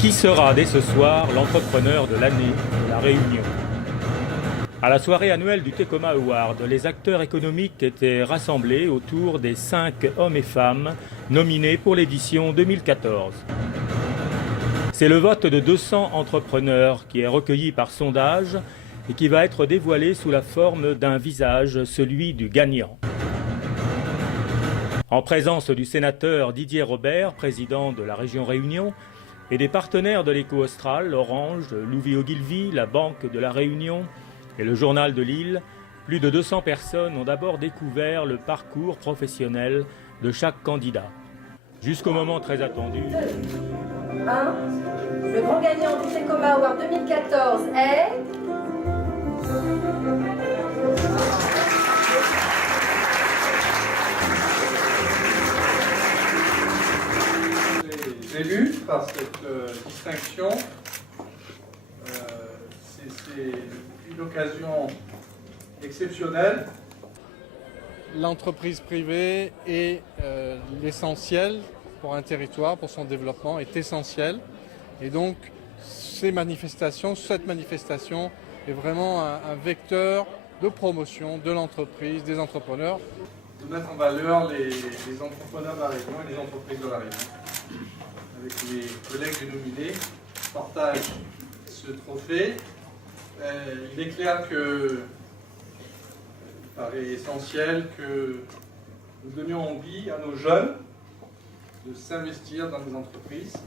Qui sera dès ce soir l'entrepreneur de l'année de La Réunion? À la soirée annuelle du Tecoma Award, les acteurs économiques étaient rassemblés autour des 5 hommes et femmes nominés pour l'édition 2014. C'est le vote de 200 entrepreneurs qui est recueilli par sondage et qui va être dévoilé sous la forme d'un visage, celui du gagnant. En présence du sénateur Didier Robert, président de la région Réunion, et des partenaires de l'Éco-Austral, Orange, Louis-Ogilvy, la Banque de la Réunion et le Journal de l'Île, plus de 200 personnes ont d'abord découvert le parcours professionnel de chaque candidat. Jusqu'au moment très attendu. 1. Le grand gagnant du Tecoma Award 2014 est... Les élus par cette distinction. C'est une occasion exceptionnelle. L'entreprise privée est l'essentiel pour un territoire, pour son développement, est essentiel. Et donc, cette manifestation est vraiment un vecteur de promotion de l'entreprise, des entrepreneurs. De mettre en valeur les entrepreneurs de la Réunion et les entreprises de la Réunion. Avec les collègues des nominés, je partage ce trophée. Il est clair qu'il paraît essentiel que nous donnions envie à nos jeunes de s'investir dans les entreprises.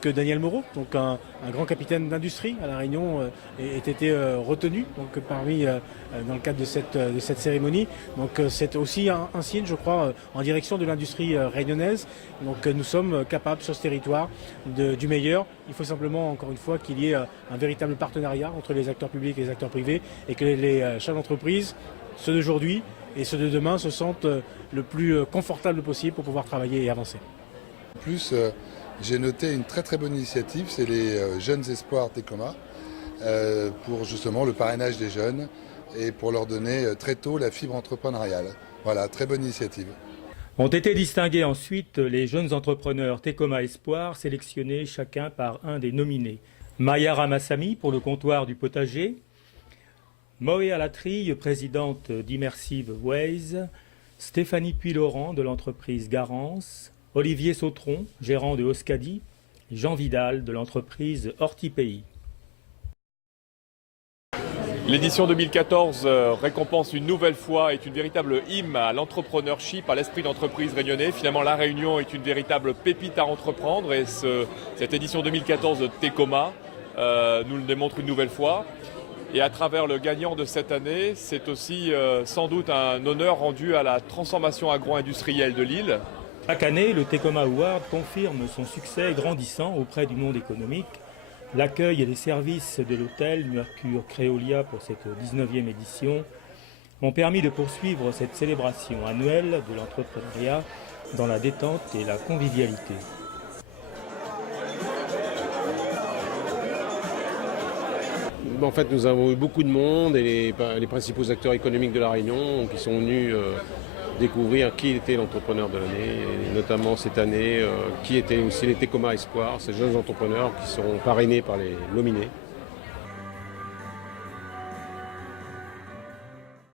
Que Daniel Moreau, donc un grand capitaine d'industrie à La Réunion, ait été retenu dans le cadre de cette cérémonie. Donc c'est aussi un signe, je crois, en direction de l'industrie réunionnaise. Donc nous sommes capables sur ce territoire du meilleur. Il faut simplement, encore une fois, qu'il y ait un véritable partenariat entre les acteurs publics et les acteurs privés et que les chefs d'entreprise, ceux d'aujourd'hui et ceux de demain, se sentent le plus confortable possible pour pouvoir travailler et avancer. En plus, j'ai noté une très bonne initiative, c'est les Jeunes Espoirs Tecoma, pour justement le parrainage des jeunes et pour leur donner très tôt la fibre entrepreneuriale. Voilà, très bonne initiative. Ont été distingués ensuite les jeunes entrepreneurs Tecoma Espoir, sélectionnés chacun par un des nominés. Maya Ramassamy pour le comptoir du potager, Moé Alatrille, présidente d'Immersive Ways, Stéphanie Puy-Laurent de l'entreprise Garance, Olivier Sautron, gérant de Oscadi, et Jean Vidal de l'entreprise Hortipéi. L'édition 2014 récompense une nouvelle fois, est une véritable hymne à l'entrepreneurship, à l'esprit d'entreprise réunionnais. Finalement, La Réunion est une véritable pépite à entreprendre et cette édition 2014 de Tecoma nous le démontre une nouvelle fois. Et à travers le gagnant de cette année, c'est aussi sans doute un honneur rendu à la transformation agro-industrielle de l'île. Chaque année, le Tecoma Award confirme son succès grandissant auprès du monde économique. L'accueil et les services de l'hôtel Mercure Créolia pour cette 19e édition ont permis de poursuivre cette célébration annuelle de l'entrepreneuriat dans la détente et la convivialité. En fait, nous avons eu beaucoup de monde et les principaux acteurs économiques de La Réunion qui sont venus découvrir qui était l'entrepreneur de l'année, et notamment cette année, qui étaient aussi les Tecoma Espoirs, ces jeunes entrepreneurs qui sont parrainés par les nominés.